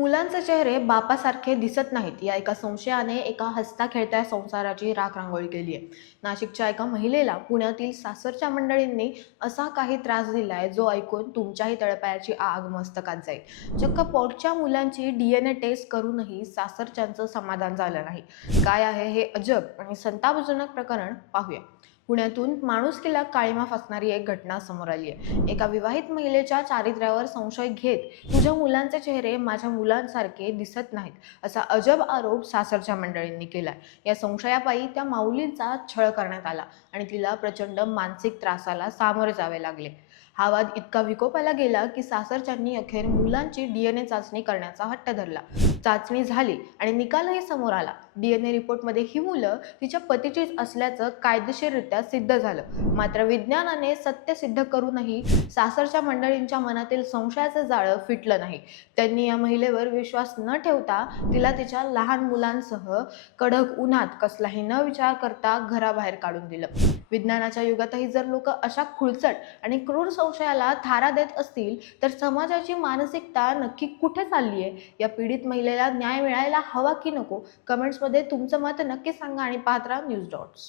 मुलांचे चेहरे बापासारखे दिसत नाहीत या एका संशयाने एका हसता खेळत्या संसाराची राखरांगोळी केली आहे. नाशिकच्या एका महिलेला पुण्यातील सासरच्या मंडळींनी असा काही त्रास दिलाय जो ऐकून तुमच्याही तळपायाची आग मस्तकात जाईल. चक्क पोटच्या मुलांची DNA टेस्ट करूनही सासरच्यांचं समाधान झालं नाही. काय आहे हे अजब आणि संतापजनक प्रकरण पाहूया. पुण्यातून माणुसकीला काळिमा फासणारी एक घटना समोर आली आहे. एका विवाहित महिलेच्या चारित्र्यावर संशय घेत तुझ्या मुलांचे चेहरे माझ्या मुलांसारखे दिसत नाहीत असा अजब आरोप सासरच्या मंडळींनी केलाय. या संशयापायी त्या माऊलींचा छळ करण्यात आला आणि तिला प्रचंड मानसिक त्रासाला सामोरे जावे लागले. हा वाद इतका विकोपाला गेला की सासरच्यांनी अखेर मुलांची DNA चाचणी करण्याचा हट्ट धरला. चाचणी झाली आणि निकालही समोर आला. DNA रिपोर्टमध्ये ही मुलं तिच्या पतीचीच असल्याचं कायदेशीररित्या सिद्ध झालं. मात्र विज्ञानाने सत्य सिद्ध करूनही सासरच्या मंडळींच्या मनातील संशयाचं जाळं फिटलं नाही. त्यांनी या महिलेवर विश्वास न ठेवता तिला तिच्या लहान मुलांसह कडक उन्हात कसलाही न विचार करता घराबाहेर काढून दिलं. विज्ञानाच्या युगातही जर लोक अशा खुळचट आणि क्रूर संशयाला थारा देत असतील तर समाजाची मानसिकता नक्की कुठे चालली आहे? या पीडित महिलेला न्याय मिळायला हवा की नको? कमेंट्समध्ये तुमचं मत नक्की सांगा आणि पाहत राहा न्यूज डॉट्स.